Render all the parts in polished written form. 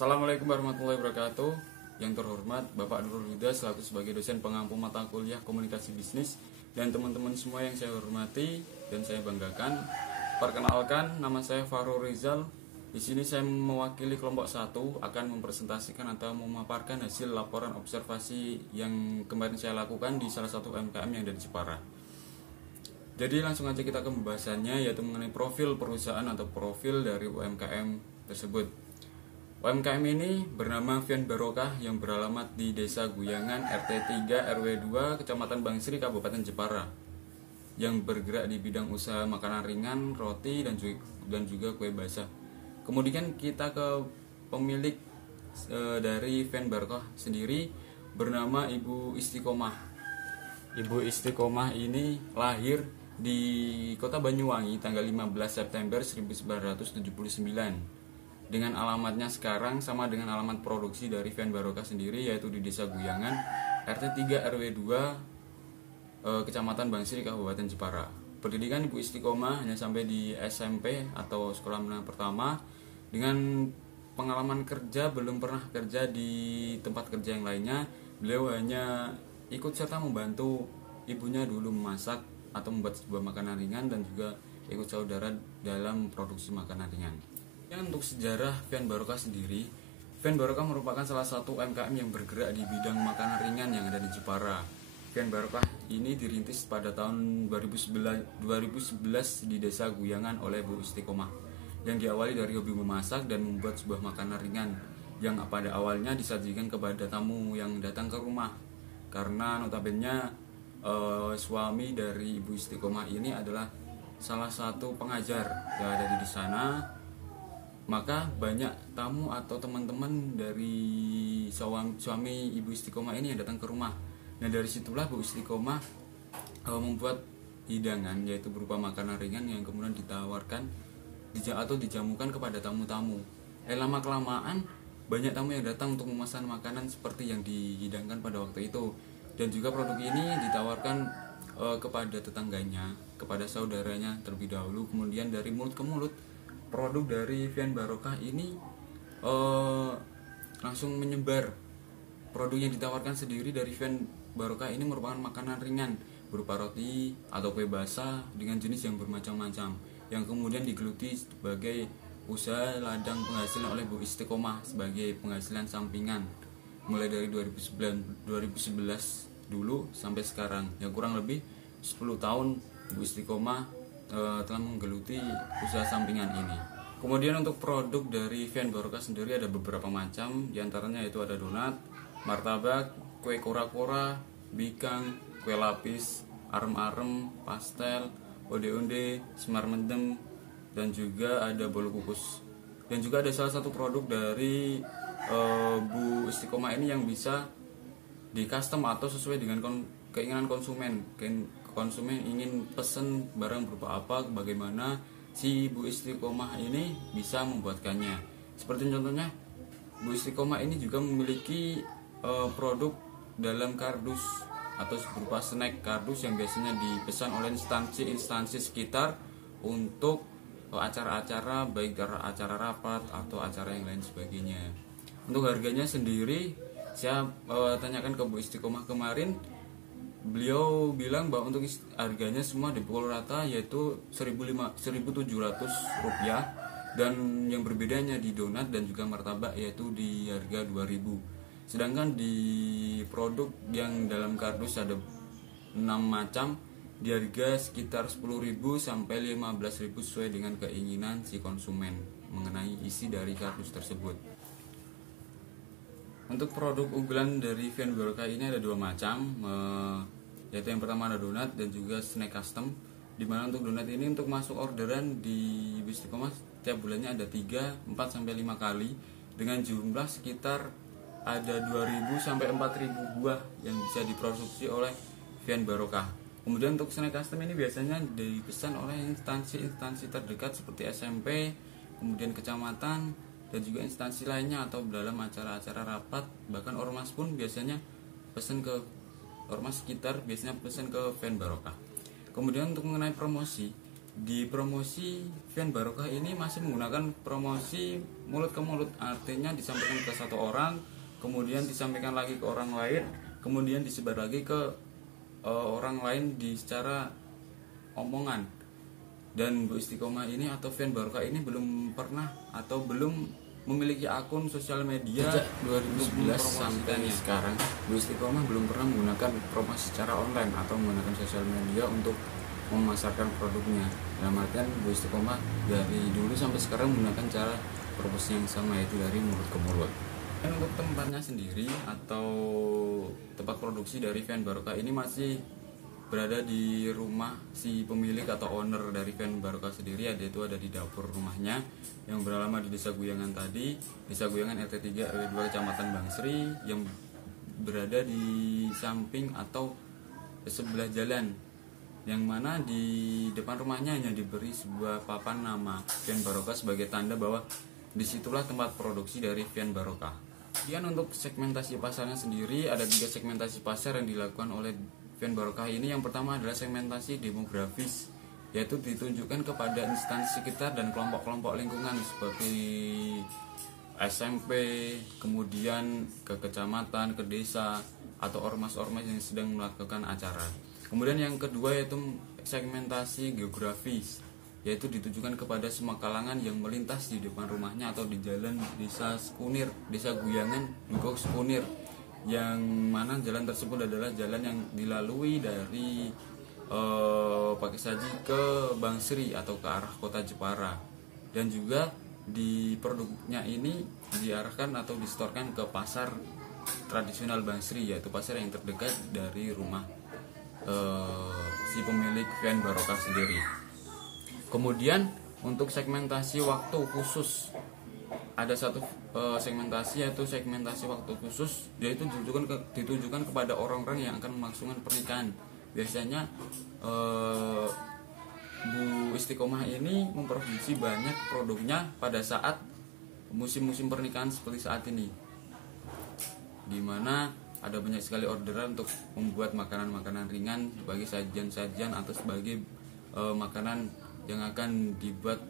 Assalamualaikum warahmatullahi wabarakatuh. Yang terhormat Bapak Nurul Huda selaku sebagai dosen pengampu mata kuliah komunikasi bisnis dan teman-teman semua yang saya hormati dan saya banggakan. Perkenalkan, nama saya Farul Rizal. Di sini saya mewakili kelompok 1 akan mempresentasikan atau memaparkan hasil laporan observasi yang kemarin saya lakukan di salah satu UMKM yang ada di Jepara. Jadi langsung aja kita ke pembahasannya, yaitu mengenai profil perusahaan atau profil dari UMKM tersebut. UMKM ini bernama Vian Barokah yang beralamat di Desa Guyangan RT 3 RW 2 Kecamatan Bangsri Kabupaten Jepara, yang bergerak di bidang usaha makanan ringan, roti dan juga kue basah. Kemudian kita ke pemilik dari Vian Barokah sendiri, bernama Ibu Istiqomah. Ibu Istiqomah ini lahir di Kota Banyuwangi tanggal 15 September 1979. Dengan alamatnya sekarang sama dengan alamat produksi dari Vian Barokah sendiri, yaitu di Desa Guyangan RT 3 RW 2 Kecamatan Bangsri Kabupaten Jepara. Pendidikan Ibu Istiqomah hanya sampai di SMP atau sekolah menengah pertama. Dengan pengalaman kerja belum pernah kerja di tempat kerja yang lainnya. Beliau hanya ikut serta membantu ibunya dulu memasak atau membuat sebuah makanan ringan dan juga ikut saudara dalam produksi makanan ringan. Untuk sejarah Vian Barokah sendiri, Vian Barokah merupakan salah satu UMKM yang bergerak di bidang makanan ringan yang ada di Jepara. Vian Barokah ini dirintis pada tahun 2011 di Desa Guyangan oleh Bu Istiqomah, yang diawali dari hobi memasak dan membuat sebuah makanan ringan yang pada awalnya disajikan kepada tamu yang datang ke rumah. Karena notabene suami dari Ibu Istiqomah ini adalah salah satu pengajar yang ada di sana. Maka banyak tamu atau teman-teman dari suami Ibu Istiqomah ini yang datang ke rumah. Nah, dari situlah Bu Istiqomah membuat hidangan, yaitu berupa makanan ringan yang kemudian ditawarkan atau dijamukan kepada tamu-tamu. Lama-kelamaan banyak tamu yang datang untuk memesan makanan seperti yang dihidangkan pada waktu itu. Dan juga produk ini ditawarkan kepada tetangganya, kepada saudaranya terlebih dahulu. Kemudian dari mulut ke mulut, produk dari Vian Barokah ini langsung menyebar. Produk yang ditawarkan sendiri dari Vian Barokah ini merupakan makanan ringan berupa roti atau kue basah dengan jenis yang bermacam-macam, yang kemudian digeluti sebagai usaha ladang penghasilan oleh Bu Istiqomah sebagai penghasilan sampingan mulai dari 2011 dulu sampai sekarang, yang kurang lebih 10 tahun Bu Istiqomah telah menggeluti usaha sampingan ini. Kemudian untuk produk dari Vian Barokah sendiri ada beberapa macam, diantaranya yaitu ada donat, martabak, kue kora-kora, bikang, kue lapis, arem-arem, pastel, onde-onde, semar mendem, dan juga ada bolu kukus. Dan juga ada salah satu produk dari Bu Istiqomah ini yang bisa di custom atau sesuai dengan keinginan konsumen. Konsumen ingin pesen barang berupa apa, bagaimana si Bu Istiqomah ini bisa membuatkannya. Seperti contohnya, Bu Istiqomah ini juga memiliki produk dalam kardus atau berupa snack kardus yang biasanya dipesan oleh instansi sekitar untuk acara-acara, baik acara rapat atau acara yang lain sebagainya. Untuk harganya sendiri, saya tanyakan ke Bu Istiqomah kemarin. Beliau bilang bahwa untuk harganya semua dipukul rata, yaitu 1.700 rupiah, dan yang berbedanya di donat dan juga martabak yaitu di harga 2.000. Sedangkan di produk yang dalam kardus ada 6 macam di harga sekitar 10.000 sampai 15.000 sesuai dengan keinginan si konsumen mengenai isi dari kardus tersebut. Untuk produk unggulan dari Vian Barokah ini ada 2 macam, yaitu yang pertama ada donat dan juga snack custom. Dimana untuk donat ini untuk masuk orderan di Ibu Istiqomah setiap bulannya ada 3, 4 sampai 5 kali dengan jumlah sekitar ada 2.000 sampai 4.000 buah yang bisa diproduksi oleh Vian Barokah. Kemudian untuk snack custom ini biasanya dipesan oleh instansi terdekat seperti SMP, kemudian kecamatan, dan juga instansi lainnya atau dalam acara-acara rapat. Bahkan ormas pun biasanya pesan ke ormas sekitar, biasanya pesan ke Vian Barokah. Kemudian untuk mengenai promosi, di promosi Vian Barokah ini masih menggunakan promosi mulut ke mulut, artinya disampaikan ke satu orang, kemudian disampaikan lagi ke orang lain, kemudian disebar lagi ke orang lain di secara omongan. Dan Bu Istiqomah ini atau Vian Barokah ini belum pernah atau belum memiliki akun sosial media. Sejak 2011 sampai sekarang Bu Istiqomah belum pernah menggunakan promosi secara online atau menggunakan sosial media untuk memasarkan produknya. Dalam artian Bu Istiqomah dari dulu sampai sekarang menggunakan cara promosi yang sama, yaitu dari mulut ke mulut. Dan untuk tempatnya sendiri atau tempat produksi dari Vian Barokah ini masih berada di rumah si pemilik atau owner dari Vian Barokah sendiri, yaitu ada di dapur rumahnya yang beralamat di Desa Guyangan tadi, Desa Guyangan RT 3 RW 2 Kecamatan Bangsri, yang berada di samping atau sebelah jalan, yang mana di depan rumahnya hanya diberi sebuah papan nama Vian Barokah sebagai tanda bahwa disitulah tempat produksi dari Vian Barokah. Kemudian untuk segmentasi pasarnya sendiri ada 3 segmentasi pasar yang dilakukan oleh Vian Barokah ini. Yang pertama adalah segmentasi demografis, yaitu ditunjukkan kepada instansi sekitar dan kelompok-kelompok lingkungan seperti SMP, kemudian ke kecamatan, ke desa, atau ormas-ormas yang sedang melakukan acara. Kemudian yang kedua yaitu segmentasi geografis, yaitu ditujukan kepada semua kalangan yang melintas di depan rumahnya atau di jalan Desa Sekunir, Desa Guyangan, Ngkok Sekunir, yang mana jalan tersebut adalah jalan yang dilalui dari Pakisaji ke Bangsri atau ke arah kota Jepara. Dan juga di produknya ini diarahkan atau distorkan ke pasar tradisional Bangsri, yaitu pasar yang terdekat dari rumah si pemilik Vian Barokah sendiri. Kemudian untuk segmentasi waktu khusus ada satu segmentasi, yaitu segmentasi waktu khusus, yaitu ditujukan kepada orang-orang yang akan melangsungkan pernikahan. Biasanya Bu Istiqomah ini memproduksi banyak produknya pada saat musim-musim pernikahan seperti saat ini, dimana ada banyak sekali orderan untuk membuat makanan-makanan ringan sebagai sajian-sajian atau sebagai makanan yang akan dibuat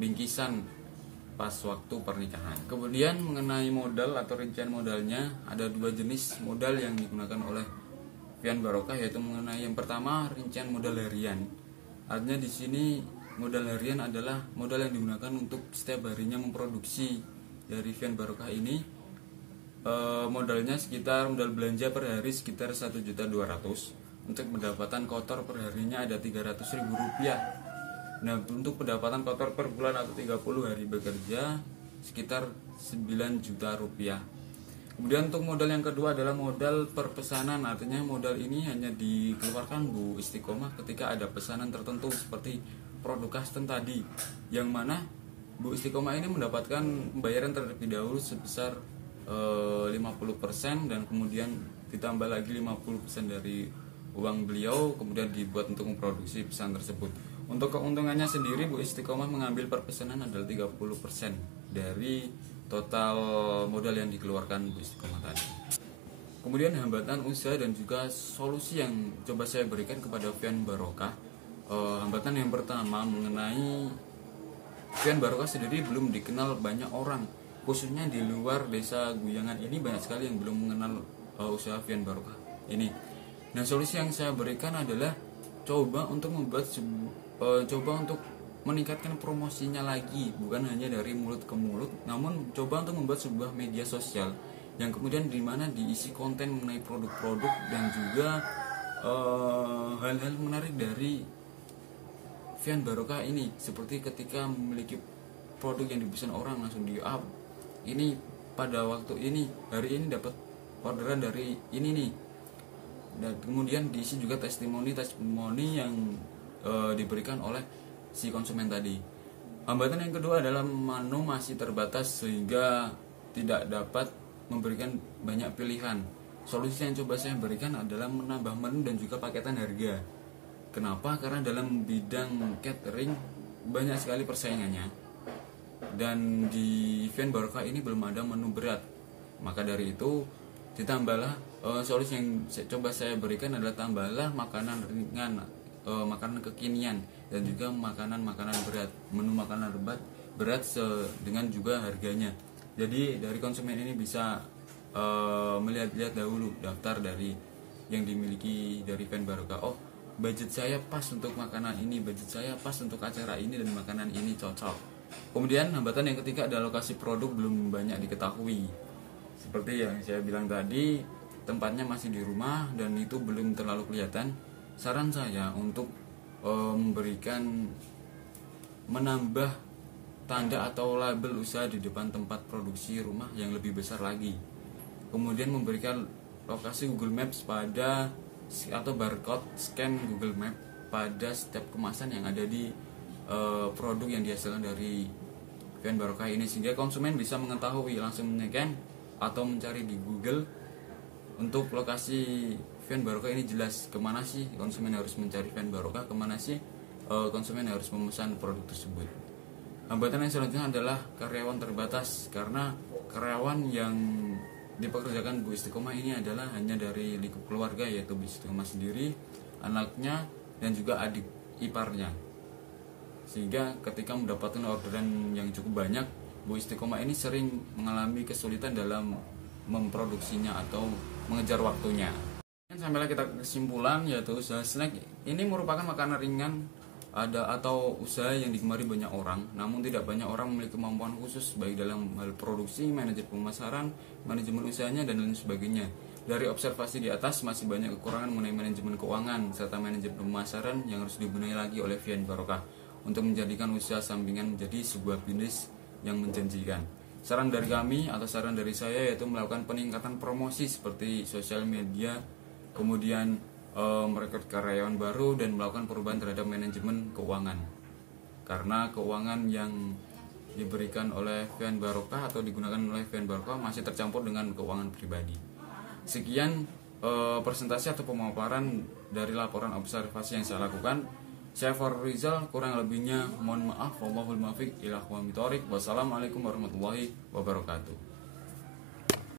bingkisan pas waktu pernikahan. Kemudian mengenai modal atau rincian modalnya, ada 2 jenis modal yang digunakan oleh Vian Barokah, yaitu mengenai yang pertama rincian modal harian. Artinya di sini modal harian adalah modal yang digunakan untuk setiap harinya memproduksi dari Vian Barokah ini. Modalnya sekitar modal belanja per hari sekitar 1.200.000. Untuk pendapatan kotor per harinya ada 300.000 rupiah. Nah, untuk pendapatan kotor per bulan atau 30 hari bekerja sekitar 9 juta rupiah. Kemudian untuk modal yang kedua adalah modal per pesanan. Artinya modal ini hanya dikeluarkan Bu Istiqomah ketika ada pesanan tertentu seperti produk custom tadi, yang mana Bu Istiqomah ini mendapatkan pembayaran terlebih dahulu sebesar 50% dan kemudian ditambah lagi 50% dari uang beliau, kemudian dibuat untuk memproduksi pesan tersebut. Untuk keuntungannya sendiri Bu Istiqomah mengambil per pesanan adalah 30% dari total modal yang dikeluarkan Bu Istiqomah tadi. Kemudian hambatan usaha dan juga solusi yang coba saya berikan kepada Vian Barokah. Hambatan yang pertama mengenai Vian Barokah sendiri belum dikenal banyak orang, khususnya di luar Desa Guyangan ini banyak sekali yang belum mengenal usaha Vian Barokah ini. Nah, solusi yang saya berikan adalah coba untuk meningkatkan promosinya lagi, bukan hanya dari mulut ke mulut, namun coba untuk membuat sebuah media sosial yang kemudian dimana diisi konten mengenai produk-produk dan juga hal-hal menarik dari Vian Barokah ini, seperti ketika memiliki produk yang dipesan orang langsung di up, ini pada waktu ini, hari ini dapat orderan dari ini nih, dan kemudian diisi juga testimoni yang diberikan oleh si konsumen tadi. Hambatan yang kedua adalah menu masih terbatas sehingga tidak dapat memberikan banyak pilihan. Solusi yang coba saya berikan adalah menambah menu dan juga paketan harga. Kenapa? Karena dalam bidang catering banyak sekali persaingannya, dan di Vian Barokah ini belum ada menu berat. Maka dari itu ditambahlah solusi yang coba saya berikan adalah tambahlah makanan ringan, makanan kekinian dan juga makanan-makanan berat, menu makanan berat dengan juga harganya. Jadi dari konsumen ini bisa melihat-lihat dahulu daftar dari yang dimiliki dari Van Barokah. Oh, budget saya pas untuk makanan ini, budget saya pas untuk acara ini, dan makanan ini cocok. Kemudian hambatan yang ketiga adalah lokasi produk belum banyak diketahui. Seperti yang saya bilang tadi, tempatnya masih di rumah dan itu belum terlalu kelihatan. Saran saya untuk menambah tanda atau label usaha di depan tempat produksi rumah yang lebih besar lagi. Kemudian memberikan lokasi Google Maps atau barcode scan Google Maps pada setiap kemasan yang ada di produk yang dihasilkan dari Van Barokah ini, sehingga konsumen bisa mengetahui, langsung menekan atau mencari di Google untuk lokasi Van Barokah ini jelas kemana sih konsumen harus mencari Van Barokah, kemana sih konsumen harus memesan produk tersebut. Hambatan yang selanjutnya adalah karyawan terbatas, karena karyawan yang dipekerjakan Bu Istiqomah ini adalah hanya dari lingkup keluarga, yaitu Bu Istiqomah sendiri, anaknya, dan juga adik iparnya. Sehingga ketika mendapatkan orderan yang cukup banyak, Bu Istiqomah ini sering mengalami kesulitan dalam memproduksinya atau mengejar waktunya. Sampailah kita kesimpulan, yaitu usaha snack ini merupakan makanan ringan atau usaha yang digemari banyak orang, namun tidak banyak orang memiliki kemampuan khusus baik dalam hal produksi, manajer pemasaran, manajemen usahanya, dan lain sebagainya. Dari observasi di atas, masih banyak kekurangan mengenai manajemen keuangan serta manajemen pemasaran yang harus dibenahi lagi oleh Van Barokah untuk menjadikan usaha sampingan menjadi sebuah bisnis yang menjanjikan. Saran dari kami atau saran dari saya yaitu melakukan peningkatan promosi seperti sosial media, kemudian merekrut karyawan baru, dan melakukan perubahan terhadap manajemen keuangan. Karena keuangan yang diberikan oleh Van Barokah atau digunakan oleh Van Barokah masih tercampur dengan keuangan pribadi. Sekian presentasi atau pemaparan dari laporan observasi yang saya lakukan. Saya Farul Rizal, kurang lebihnya mohon maaf. Wallahul muwaffiq ila aqwamit thoriq. Wassalamualaikum warahmatullahi wabarakatuh.